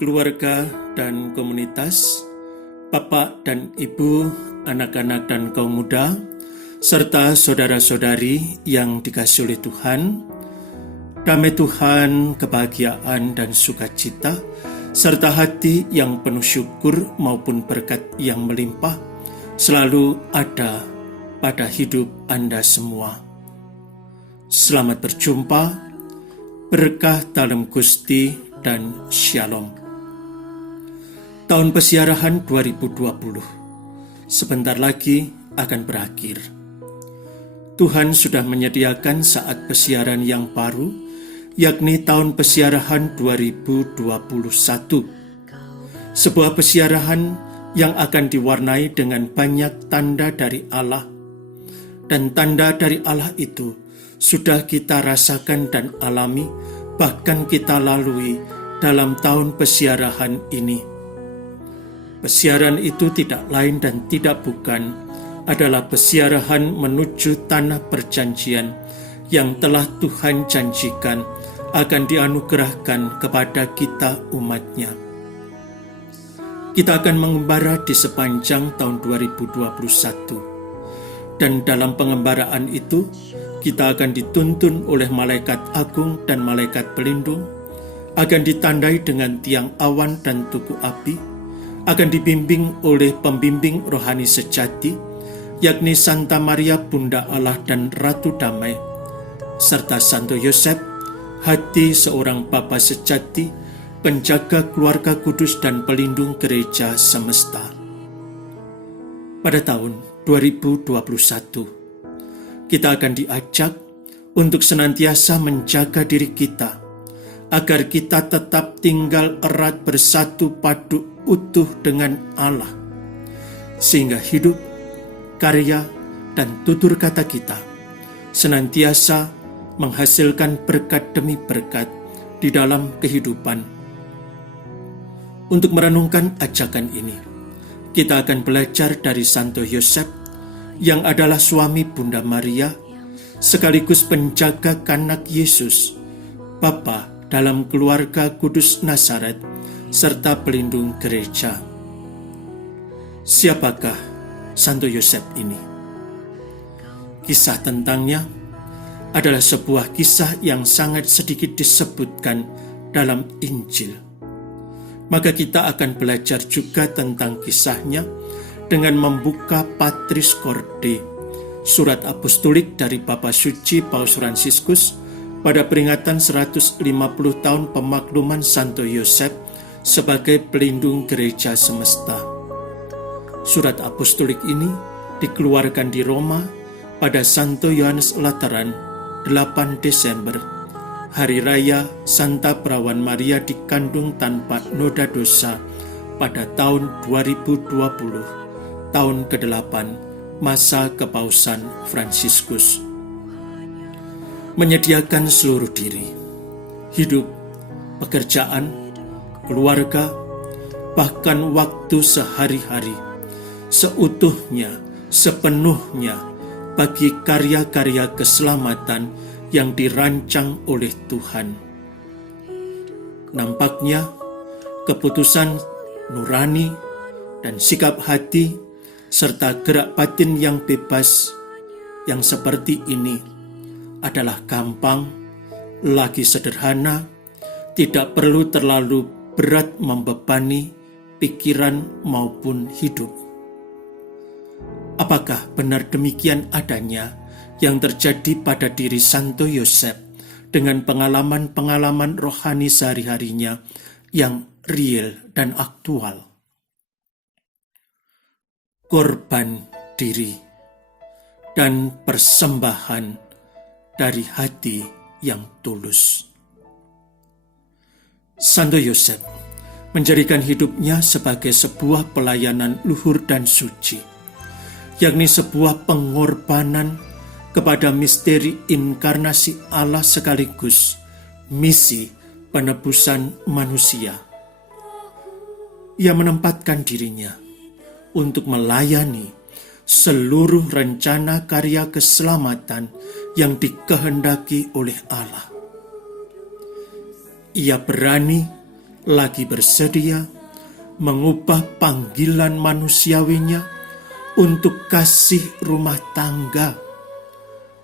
keluarga dan komunitas, Bapak dan Ibu, anak-anak dan kaum muda, serta saudara-saudari yang dikasihi oleh Tuhan, damai Tuhan, kebahagiaan dan sukacita, serta hati yang penuh syukur maupun berkat yang melimpah, selalu ada pada hidup Anda semua. Selamat berjumpa, berkah dalam Gusti dan Shalom. Tahun Pesiarahan 2020 sebentar lagi akan berakhir. Tuhan sudah menyediakan saat pesiaran yang baru, yakni tahun Pesiarahan 2021. Sebuah pesiarahan yang akan diwarnai dengan banyak tanda dari Allah. Dan tanda dari Allah itu sudah kita rasakan dan alami, bahkan kita lalui dalam tahun pesiarahan ini. Pesiaran itu tidak lain dan tidak bukan adalah pesiarahan menuju tanah perjanjian yang telah Tuhan janjikan akan dianugerahkan kepada kita umatnya. Kita akan mengembara di sepanjang tahun 2021. Dan dalam pengembaraan itu, kita akan dituntun oleh malaikat agung dan malaikat pelindung, akan ditandai dengan tiang awan dan tugu api, akan dibimbing oleh pembimbing rohani sejati, yakni Santa Maria Bunda Allah dan Ratu Damai, serta Santo Yosef, hati seorang Bapa sejati, penjaga keluarga kudus dan pelindung gereja semesta. Pada tahun 2021, kita akan diajak untuk senantiasa menjaga diri kita, agar kita tetap tinggal erat bersatu padu utuh dengan Allah, sehingga hidup, karya, dan tutur kata kita senantiasa menghasilkan berkat demi berkat di dalam kehidupan. Untuk merenungkan ajakan ini, kita akan belajar dari Santo Yosef yang adalah suami Bunda Maria, sekaligus penjaga kanak Yesus, Bapa dalam keluarga kudus Nazaret, serta pelindung gereja. Siapakah Santo Yosef ini? Kisah tentangnya adalah sebuah kisah yang sangat sedikit disebutkan dalam Injil. Maka kita akan belajar juga tentang kisahnya dengan membuka Patris Corde, surat apostolik dari Bapa Suci Paus Fransiskus pada peringatan 150 tahun pemakluman Santo Yosef sebagai pelindung gereja semesta. Surat apostolik ini dikeluarkan di Roma pada Santo Yohanes Lateran 8 Desember, hari raya Santa Perawan Maria dikandung tanpa noda dosa pada tahun 2020, tahun ke-8 masa kepausan Fransiskus. Menyediakan seluruh diri, hidup, pekerjaan, keluarga, bahkan waktu sehari-hari, seutuhnya, sepenuhnya bagi karya-karya keselamatan yang dirancang oleh Tuhan. Nampaknya, keputusan nurani dan sikap hati, serta gerak batin yang bebas yang seperti ini adalah gampang, lagi sederhana, tidak perlu terlalu berat membebani pikiran maupun hidup. Apakah benar demikian adanya yang terjadi pada diri Santo Yosef dengan pengalaman-pengalaman rohani sehari-harinya yang real dan aktual? Korban diri dan persembahan dari hati yang tulus. Santo Yosef menjadikan hidupnya sebagai sebuah pelayanan luhur dan suci, yakni sebuah pengorbanan kepada misteri inkarnasi Allah sekaligus misi penebusan manusia. Ia menempatkan dirinya untuk melayani seluruh rencana karya keselamatan yang dikehendaki oleh Allah. Ia berani lagi bersedia mengubah panggilan manusiawinya untuk kasih rumah tangga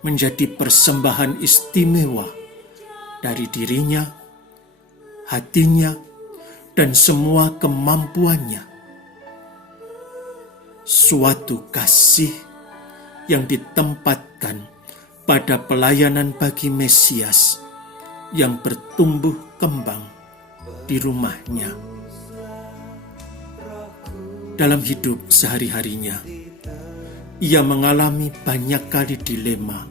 menjadi persembahan istimewa dari dirinya, hatinya, dan semua kemampuannya. Suatu kasih yang ditempatkan pada pelayanan bagi Mesias yang bertumbuh kembang di rumahnya. Dalam hidup sehari-harinya, ia mengalami banyak kali dilema,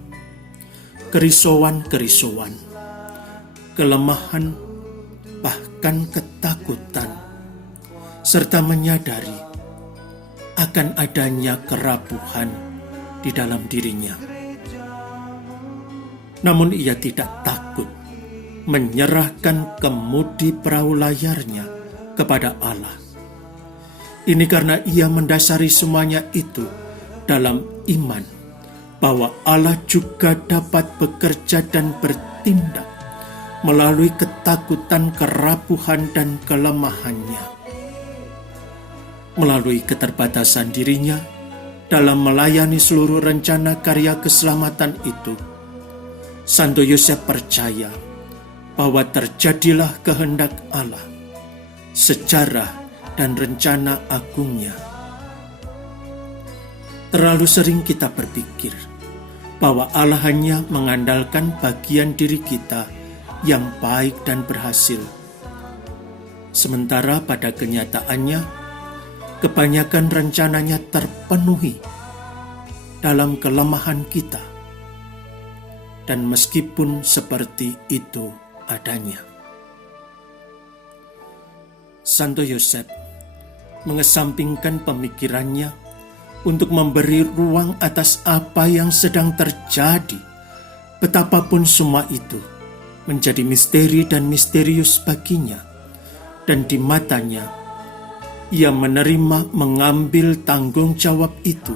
kerisauan-kerisauan, kelemahan, bahkan ketakutan, serta menyadari akan adanya kerapuhan di dalam dirinya. Namun ia tidak takut menyerahkan kemudi perahu layarnya kepada Allah. Ini karena ia mendasari semuanya itu dalam iman bahwa Allah juga dapat bekerja dan bertindak melalui ketakutan, kerapuhan, dan kelemahannya. Melalui keterbatasan dirinya dalam melayani seluruh rencana karya keselamatan itu, Santo Yosef percaya bahwa terjadilah kehendak Allah, sejarah dan rencana agungnya. Terlalu sering kita berpikir bahwa Allah hanya mengandalkan bagian diri kita yang baik dan berhasil. Sementara pada kenyataannya, kebanyakan rencananya terpenuhi dalam kelemahan kita. Dan meskipun seperti itu adanya, Santo Yosef mengesampingkan pemikirannya untuk memberi ruang atas apa yang sedang terjadi, betapapun semua itu menjadi misteri dan misterius baginya, dan di matanya ia menerima mengambil tanggung jawab itu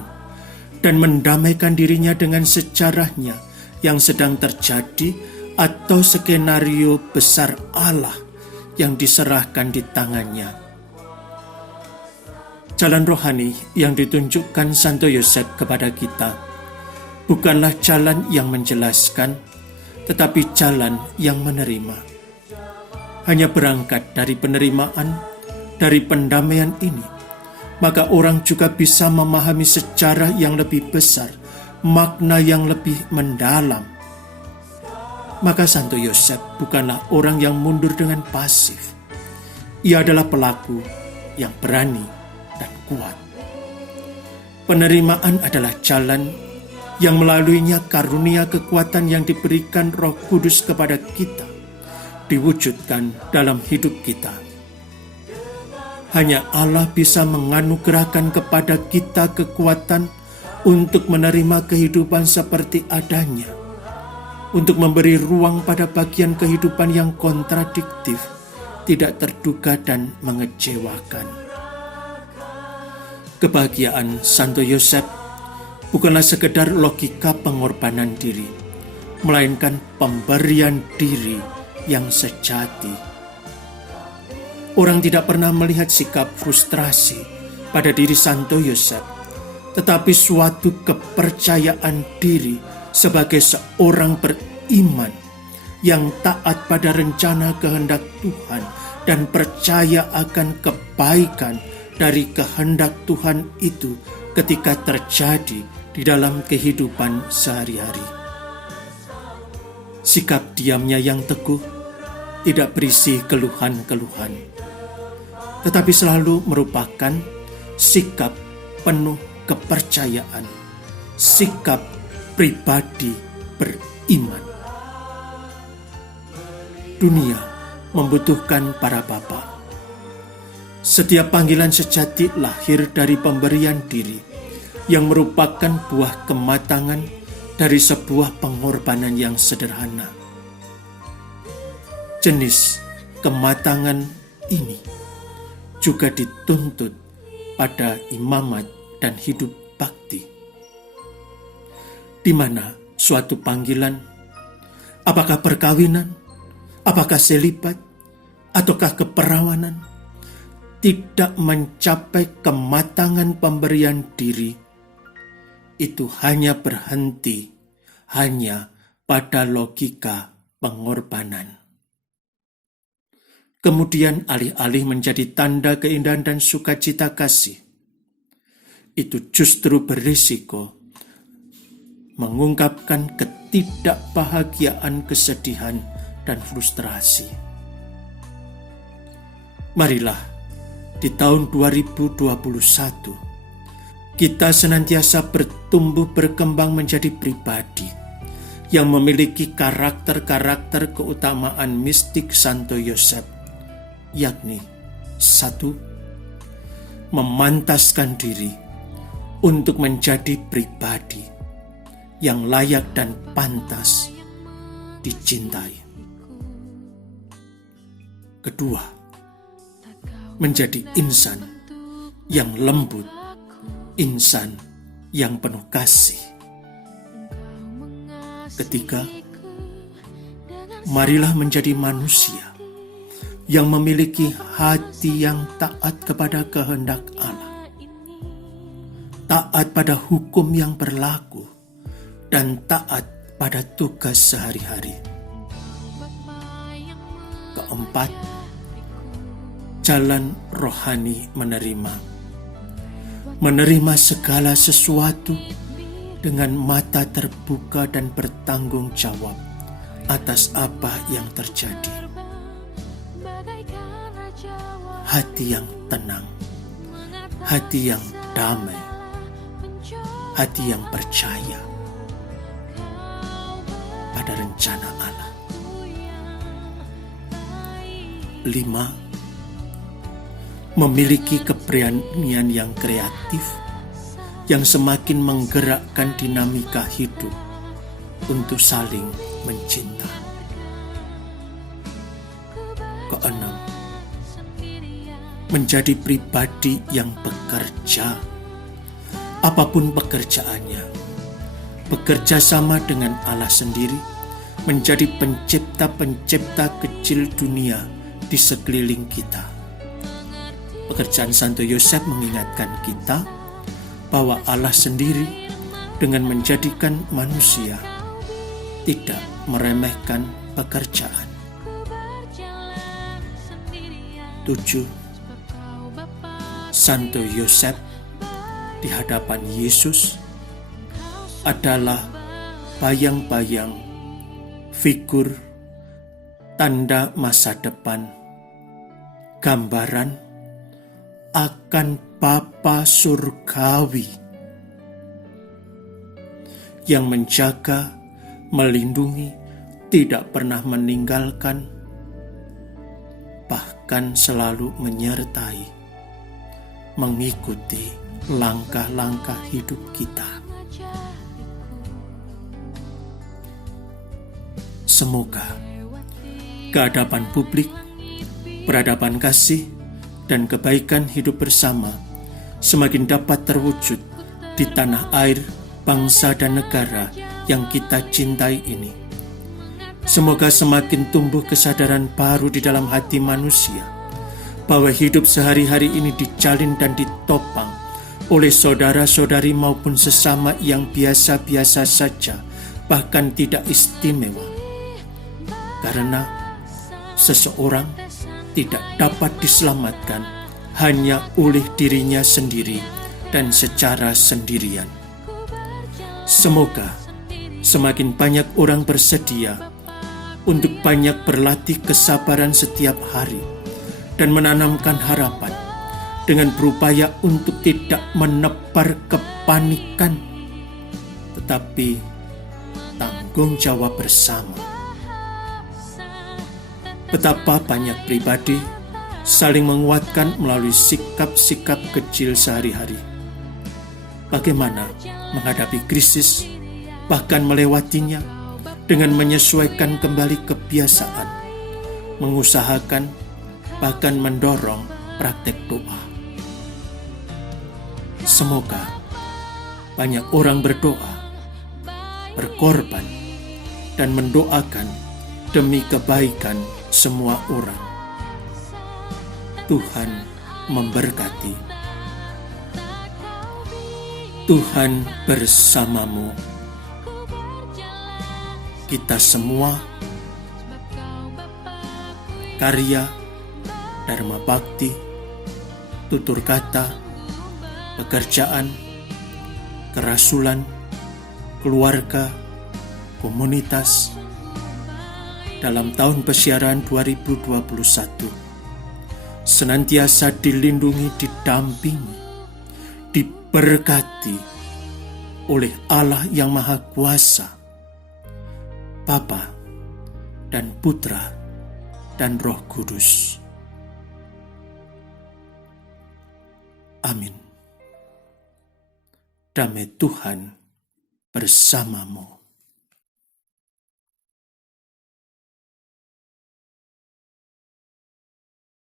dan mendamaikan dirinya dengan sejarahnya yang sedang terjadi atau skenario besar Allah yang diserahkan di tangannya. Jalan rohani yang ditunjukkan Santo Yosef kepada kita bukanlah jalan yang menjelaskan, tetapi jalan yang menerima. Hanya berangkat dari penerimaan, dari pendamaian ini, maka orang juga bisa memahami sejarah yang lebih besar, makna yang lebih mendalam. Maka Santo Yosef bukanlah orang yang mundur dengan pasif. Ia adalah pelaku yang berani dan kuat. Penerimaan adalah jalan yang melaluinya karunia kekuatan yang diberikan Roh Kudus kepada kita diwujudkan dalam hidup kita. Hanya Allah bisa menganugerahkan kepada kita kekuatan untuk menerima kehidupan seperti adanya, untuk memberi ruang pada bagian kehidupan yang kontradiktif, tidak terduga dan mengecewakan. Kebahagiaan Santo Yosef bukanlah sekedar logika pengorbanan diri, melainkan pemberian diri yang sejati. Orang tidak pernah melihat sikap frustrasi pada diri Santo Yosef, tetapi suatu kepercayaan diri sebagai seorang beriman yang taat pada rencana kehendak Tuhan dan percaya akan kebaikan dari kehendak Tuhan itu ketika terjadi di dalam kehidupan sehari-hari. Sikap diamnya yang teguh tidak berisi keluhan-keluhan, tetapi selalu merupakan sikap penuh kepercayaan, sikap pribadi beriman. Dunia membutuhkan para bapa. Setiap panggilan sejati lahir dari pemberian diri yang merupakan buah kematangan dari sebuah pengorbanan yang sederhana. Jenis kematangan ini juga dituntut pada imamat dan hidup bakti, di mana suatu panggilan, apakah perkawinan, apakah selibat, ataukah keperawanan tidak mencapai kematangan pemberian diri, itu hanya berhenti hanya pada logika pengorbanan. Kemudian alih-alih menjadi tanda keindahan dan sukacita kasih, itu justru berisiko mengungkapkan ketidakbahagiaan, kesedihan, dan frustrasi. Marilah di tahun 2021 kita senantiasa bertumbuh berkembang menjadi pribadi yang memiliki karakter-karakter keutamaan mistik Santo Yosef, yakni 1. Memantaskan diri untuk menjadi pribadi yang layak dan pantas dicintai. Kedua, menjadi insan yang lembut, insan yang penuh kasih. Ketiga, marilah menjadi manusia yang memiliki hati yang taat kepada kehendak Allah, taat pada hukum yang berlaku, dan taat pada tugas sehari-hari. Keempat, jalan rohani menerima segala sesuatu dengan mata terbuka dan bertanggung jawab atas apa yang terjadi. Hati yang tenang, hati yang damai, hati yang percaya pada rencana Allah. 5. Memiliki keberanian yang kreatif yang semakin menggerakkan dinamika hidup untuk saling mencinta. Keenam, menjadi pribadi yang bekerja, apapun pekerjaannya, bekerja sama dengan Allah sendiri, menjadi pencipta-pencipta kecil dunia di sekeliling kita. Pekerjaan Santo Yosef mengingatkan kita bahwa Allah sendiri dengan menjadikan manusia tidak meremehkan pekerjaan. 7. Santo Yosef di hadapan Yesus adalah bayang-bayang figur tanda masa depan, gambaran akan Bapa Surgawi yang menjaga, melindungi, tidak pernah meninggalkan, bahkan selalu menyertai, mengikuti langkah-langkah hidup kita. Semoga kehadapan publik, peradaban kasih, dan kebaikan hidup bersama semakin dapat terwujud di tanah air, bangsa, dan negara yang kita cintai ini. Semoga semakin tumbuh kesadaran baru di dalam hati manusia bahwa hidup sehari-hari ini dijalin dan ditopang oleh saudara-saudari maupun sesama yang biasa-biasa saja, bahkan tidak istimewa. Karena seseorang tidak dapat diselamatkan hanya oleh dirinya sendiri dan secara sendirian. Semoga semakin banyak orang bersedia untuk banyak berlatih kesabaran setiap hari dan menanamkan harapan dengan berupaya untuk tidak menebar kepanikan, tetapi tanggung jawab bersama. Betapa banyak pribadi saling menguatkan melalui sikap-sikap kecil sehari-hari. Bagaimana menghadapi krisis, bahkan melewatinya dengan menyesuaikan kembali kebiasaan, mengusahakan, bahkan mendorong praktek doa. Semoga banyak orang berdoa, berkorban, dan mendoakan demi kebaikan semua orang. Tuhan memberkati. Tuhan bersamamu. Kita semua, karya, dharma bakti, tutur kata, pekerjaan, kerasulan, keluarga, komunitas, dalam tahun persiaran 2021, senantiasa dilindungi, didampingi, diberkati oleh Allah yang Maha Kuasa, Bapa dan Putra dan Roh Kudus. Amin. Damai Tuhan bersamamu.